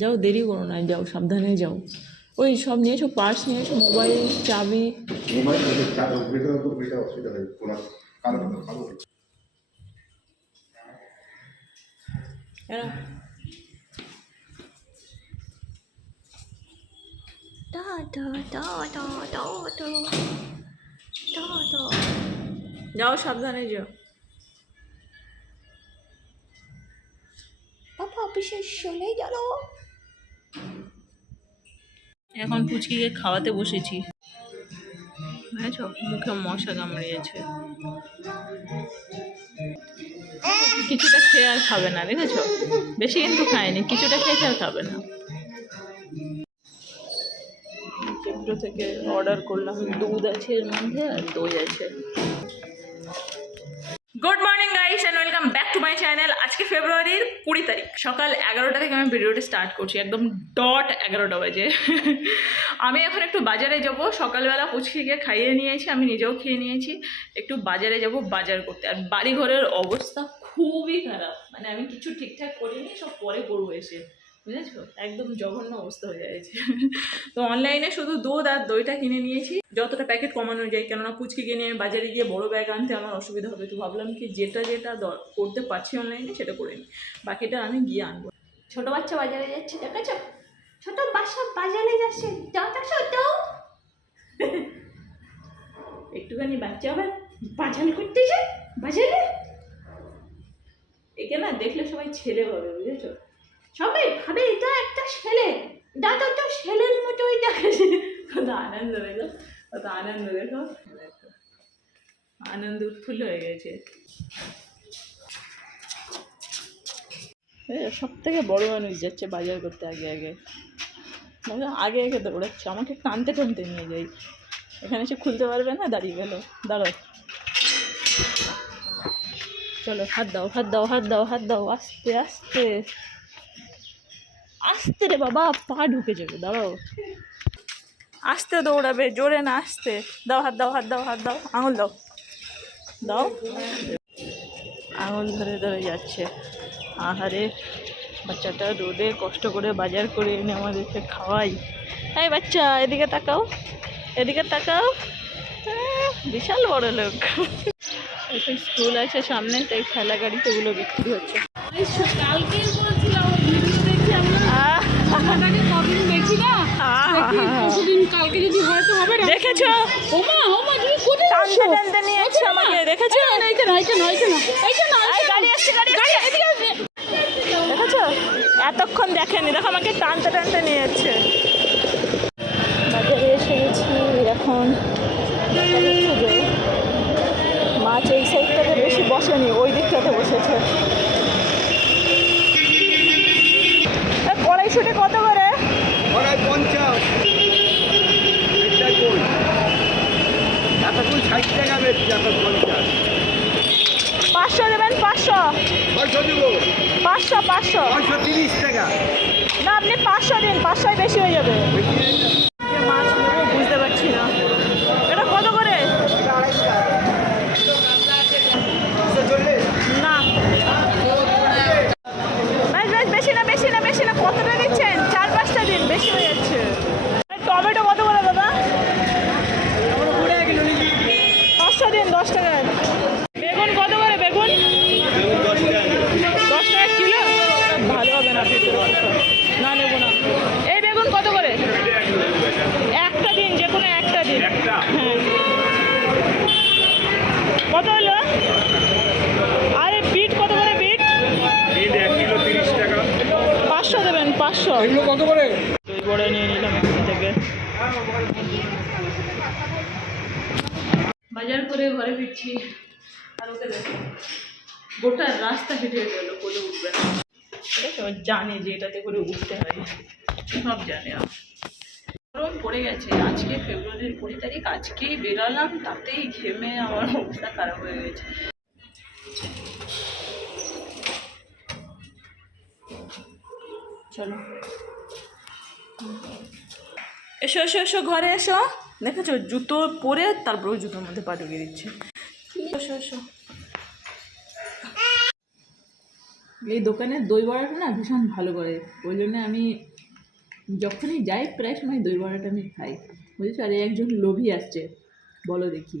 যাও, দেরি করো না, যাও, সাবধানে যাও। ওই সব নিয়েছো, পার্স নিয়েছো, মোবাইল, চাবি। যাও, সাবধানে যাও। পাপা অফিসে চলে গেল। এখন পুচকিকে খাওয়াতে বসেছি। বুঝেছো, মুখে মশা কামড়িয়েছে। কিছুটা খেয়ে আর খাবে না, দেখেছো? বেশি কিন্তু খায়নি, কিছুটা খেয়ে আর খাবে না। জেপ্টো থেকে অর্ডার করলাম, দুধ আছে এর মধ্যে আর দই আছে। Good morning guys and welcome back to my channel. আজকে ফেব্রুয়ারির 20 তারিখ, সকাল 11টা থেকে আমি ভিডিওটা স্টার্ট করছি, একদম ডট 11টা বাজে। আমি এখন একটু বাজারে যাব। সকালবেলা পুচকিকে খাইয়ে নিয়েছি, আমি নিজেও খেয়ে নিয়েছি। একটু বাজারে যাব বাজার করতে। আর বাড়িঘরের অবস্থা খুবই খারাপ, মানে আমি কিছু ঠিকঠাক করিনি, সব পরে করবো এসে, বুঝেছো? একদম জঘন্য অবস্থা হয়ে যাচ্ছে। তো অনলাইনে শুধু দুধ আর দইটা কিনে নিয়েছি, যতটা প্যাকেট কমানো যায়, কেননা পুচকিকে নিয়ে বাজারে গিয়ে বড় ব্যাগ আনতে আমার অসুবিধা হবে। তো ভাবলাম কি যেটা করতে পারছি অনলাইনে সেটা করে নিই, বাকিটা আমি গিয়ে আনবো। ছোট বাচ্চা বাজারে যাচ্ছে, দেখেছো? ছোট বাচ্চা বাজারে যাচ্ছে, যাও দেখো যাও। একটুখানি বাচ্চা আবার বাজার করতে যায় বাজারে। একে না দেখলে সবাই ছেলে ভাবে, বুঝেছো? সবাই ভাবে এটা একটা ছেলে, দাদা তো ছেলের মতোই দেখেছে। কত আনন্দ দেখো, কত আনন্দ দেখো, আনন্দ উৎফুল্ল হয়ে গেছে। সব থেকে বড় মানুষ যাচ্ছে বাজার করতে আগে আগে, আগে আগে দৌড়াচ্ছে, আমাকে টানতে টানতে নিয়ে যাই। এখানে সে খুলতে পারবে না, দাঁড়িয়ে গেল। দাঁড়াও, চলো, হাত দাও, হাত দাও, হাত দাও, হাত দাও, আস্তে আস্তে আস্তে রে বাবা, পা ঢুকে যাবে। দাঁড়াও, আস্তে দৌড়াবে, জোরে না, আস্তে দাও, হাত দাও, হাত দাও, হাত দাও, আঙুল দাও, দাও। আঙুল ধরে ধরে যাচ্ছে। আহারে, বাচ্চাটা রোদে কষ্ট করে বাজার করে এনে আমাদেরকে খাওয়াই। এই বাচ্চা, এদিকে তাকাও, এদিকে তাকাও। বিশাল বড় লোক। একটা স্কুল আছে সামনে, তাই ঠেলা গাড়িতে ওগুলো বিক্রি হচ্ছে। কালকে বলছিলাম ভিডিও দেখি আমরা কদিন দেখি না, পরশুদিন কালকে যদি হয় তো হবে। দেখেছো? ওমা ওমা তুমি কোথায় টানতে টানতে নিয়ে যাচ্ছে আমাকে, দেখেছো? এইখানে এইখানে এইখানে এইখানে গাড়ি আসছে, গাড়ি আসছে, দেখেছো? এতক্ষণ দেখেনি, দেখো আমাকে টানতে টানতে নিয়ে যাচ্ছে। বাজারে এসে গেছি এখন। মাছ এই সাইডটাতে বেশি বসেনি, ওই দিকটাতে বসেছে। কড়াইশুঁটি কত করে? 500 দেবেন, 500, 500, 530 টাকা। না, আপনি 500 দিন, 500 বেশি হয়ে যাবে। মাছ নেবো বুঝতে পারছি না, এটা কত করে? না বেশি না, বেশি না, বেশি না। কতটা দিচ্ছেন? 4-5টা দিন, বেশি হয়ে যাচ্ছে। টমেটো কত করে দাদা? 500 দিন, 10 টাকা। বেগুন কত করে? বেগুন 10 টাকা কিলো। ভালো হবে না, না নেবো না। এই বেগুন কত করে? একটা দিন, যে কোনো একটা দিন। হ্যাঁ, কত হলো? আরে বিট কত করে? বিট 1 কিলো 30 টাকা। 500 দেবেন, 500। এগুলো কত করে? দই বড়া নিয়ে নিলাম এখান থেকে। বাজার করে ঘরে ফিরছি, আর ওকে দেখো গোটা রাস্তা হেঁটে হেঁটে গেলো, কোলে উঠবে না। জানে যে এটাতে করে উঠতে হয়, সব জানে। গরম পড়ে গেছে। আজকে ফেব্রুয়ারির 20 তারিখ, আজকেই বেরালাম, তাতেই ঘেমে আমার অবস্থা খারাপ হয়ে গেছে। চলো, এসো এসো এসো, ঘরে এসো। দেখেছো, জুতো পরে তারপর জুতোর মধ্যে পা ঢুকিয়ে দিচ্ছে। এসো এসো। এই দোকানের দই বড়াটা না ভীষণ ভালো করে, ওই জন্য আমি যখনই যাই প্রায় সময় দই বড়াটা আমি খাই, বুঝেছো। আর এই একজন লোভী আসছে, বলো দেখি।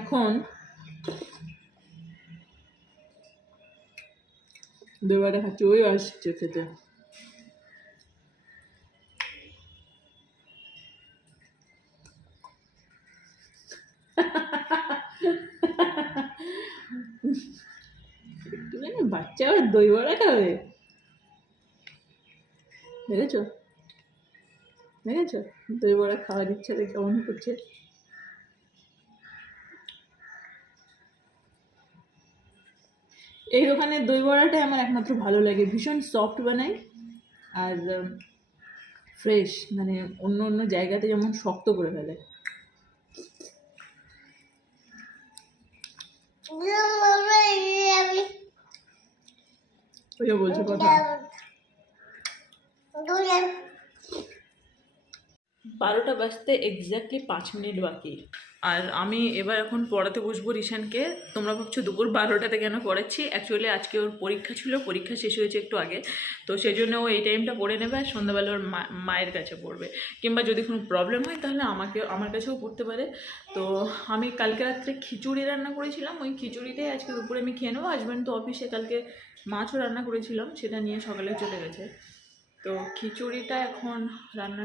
এখন দই বড়া খাচ্ছি, ওই আসছে খেতে। একটুখানি বাচ্চা আবার দই বড়া খাবে, দেখেছো দেখেছো দই বড়া খাওয়ার ইচ্ছাটা কেমন করছে। এই দোকানের দই বড়াটাই আমার একমাত্র ভালো লাগে, ভীষণ সফট বানায় আর ফ্রেশ, মানে অন্য অন্য জায়গাতে যেমন শক্ত করে ফেলে। ওই যে বলছে কথা। 12টা বাজতে এক্স্যাক্টলি 5 মিনিট বাকি, আর আমি এবার এখন পড়াতে বসবো রিশানকে। তোমরা ভাবছো দুপুর 12টাতে কেন পড়াচ্ছি, অ্যাকচুয়ালি আজকে ওর পরীক্ষা ছিল, পরীক্ষা শেষ হয়েছে একটু আগে, তো সেই জন্য ও এই টাইমটা পড়ে নেবে আর সন্ধ্যাবেলা ওর মায়ের কাছে পড়বে, কিংবা যদি কোনো প্রবলেম হয় তাহলে আমার কাছেও পড়তে পারে। তো আমি কালকে রাত্রে খিচুড়ি রান্না করেছিলাম, ওই খিচুড়িটাই আজকে দুপুরে আমি খেয়ে নেবো। হাজব্যান্ড তো অফিসে কালকে মাছও রান্না করেছিলাম, সেটা নিয়ে সকালে চলে গেছে। তো খিচুড়িটা এখন রান্না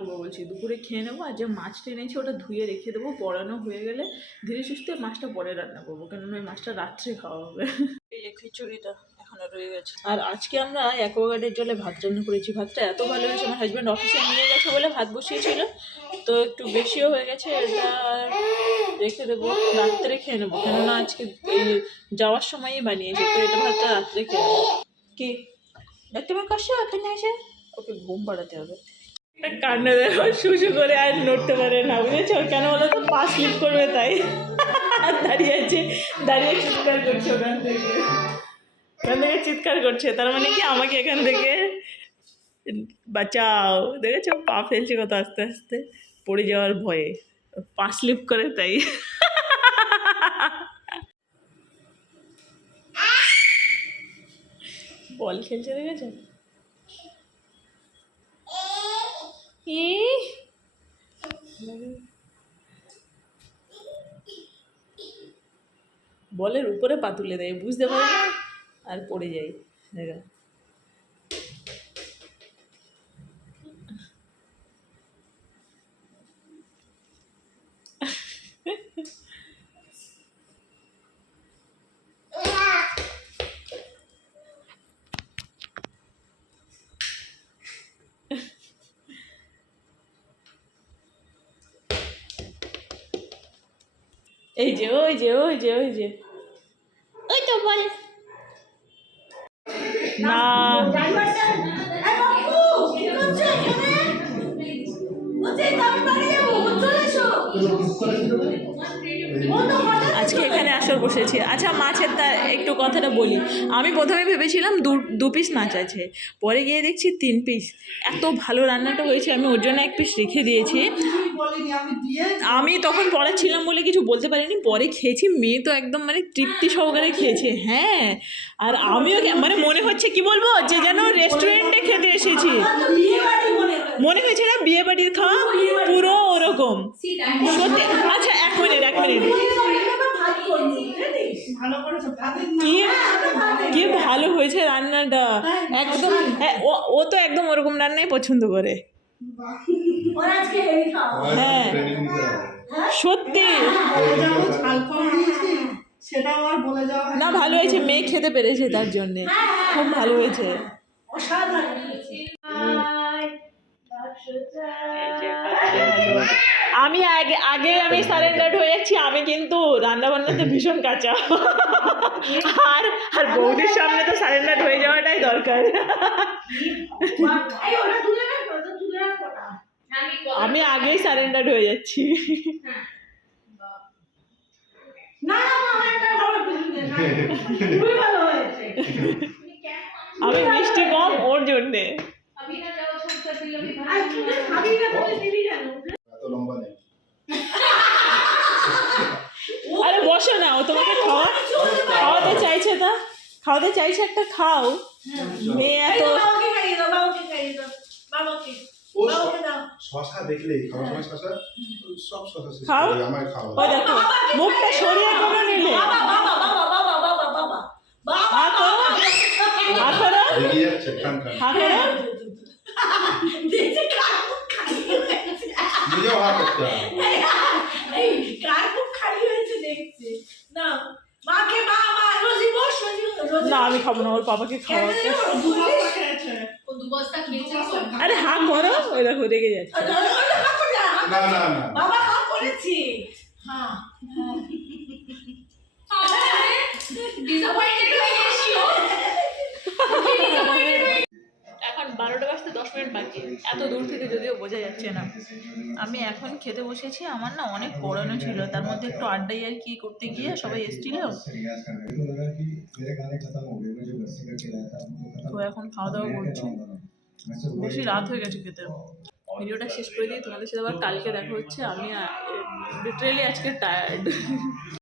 করবো বলছি, দুপুরে খেয়ে নেবো। আর যে মাছটা এনেছি ওটা ধুয়ে রেখে দেবো, পড়ানো হয়ে গেলে ধীরে সুস্থে মাছটা পরে রান্না করবো, কেননা ওই মাছটা রাত্রে খাওয়া হবে। এই যে খিচুড়িটা এখনো রয়ে গেছে। আর আজকে আমরা অ্যাকোয়াগার্ডের জলে ভাত রান্না করেছি, ভাতটা এত ভালো হয়েছে। আমার হাজব্যান্ড অফিসে নিয়ে গেছে বলে ভাত বসিয়েছিল, তো একটু বেশিও হয়ে গেছে, এটা রেখে দেবো, রাত্রে খেয়ে নেবো, কেননা আজকে যাওয়ার সময়ই বানিয়েছি, তো এটা ভাতটা রাত্রে খেয়ে নেবো। কি দেখতে আমার কষ্ট এখানে এসে, ওকে ঘুম পাড়াতে হবে। কান্না দেখো, শুশু করে আর নড়তে পারে না, বুঝেছো কেন বলো তো, পা স্লিপ করবে তাই। আর দাঁড়িয়ে চিৎকার করছে, ওখান থেকে চিৎকার করছে, তার মানে কি আমাকে এখান থেকে বাঁচাও। দেখেছো পা ফেলছে কত আস্তে আস্তে, পড়ে যাওয়ার ভয়ে, পা স্লিপ করে তাই। বল খেলছে দেখেছো, বলের উপরে পা তুলে দেয়, বুঝতে পারে না আর পড়ে যায়। দেখা এই যে ওই তো বল না। আজকে এখানে আসর বসেছি। আচ্ছা মাছের তা একটু কথাটা বলি, আমি প্রথমে ভেবেছিলাম দু পিস মাছ আছে, পরে গিয়ে দেখছি 3 পিস। এত ভালো রান্নাটা হয়েছে, আমি ওর জন্য 1 পিস রেখে দিয়েছি। আমি তখন পড়াচ্ছিলাম বলে কিছু বলতে পারিনি, পরে খেয়েছি, মেয়ে তো একদম মানে তৃপ্তি সহকারে খেয়েছে। হ্যাঁ, আর আমিও মানে মনে হচ্ছে কি বলবো, যে যেন রেস্টুরেন্টে খেতে এসেছি, মনে হয়েছে না বিয়ে বাড়ির খাওয়া, পুরো ওরকম সত্যি। আচ্ছা 1 মিনিট কি ভালো হয়েছে রান্নাটা, একদম। ও তো একদম ওরকম রান্নাই পছন্দ করে। হ্যাঁ সত্যি না, ভালো হয়েছে, মেয়ে খেতে পেরেছে তার জন্যে, খুব ভালো হয়েছে। আমি আগে আমি সারেন্ডার হয়ে যাচ্ছি, আমি কিন্তু রান্না বান্নাতে ভীষণ কাঁচা, আর বৌদির সামনে তো সারেন্ডার হয়ে যাওয়াটাই দরকার। আমি আগেই সারেন্ডার হয়ে যাচ্ছি। এত লম্বা নেই। আরে বসো না, ও তোমাকে খাওয়াতে চাইছে, তা খাওয়াতে চাইছে, একটা খাও। মেয়ে এত ও শশা দেখলেই খাওয়ার সময় শশা সব শশা শেষ খাও। করে আমায় খাওয়া। ওই দেখো মুখটা সরিয়ে করে নিলে। হা করো, হা করো, রেগে যাচ্ছে খান খান। হা করো। নিজেও হাত করতে হবে। না আমি খাবো না, ওর বাবাকে খাওয়াতে। আরে হা করো, ওই দেখো রেগে যাচ্ছে। না না না বাবা হা করেছি এখন 12টা বাজতে 10 মিনিট বাকি। এত দূর থেকে যদিও বোঝা যাচ্ছে না। আমি এখন খেতে বসেছি। আমার না অনেক পড়ানো ছিল, তার মধ্যে একটু আড্ডাই আর কি করতে গিয়ে সবাই এসেছিল। তো এখন খাওয়া দাওয়া করছি, বেশি রাত হয়ে গেছে খেতে। ভিডিওটা শেষ করে দিই, তোমাদের সাথে আবার কালকে দেখা হচ্ছে। আমি লিটারেলি আজকে টায়ার্ড।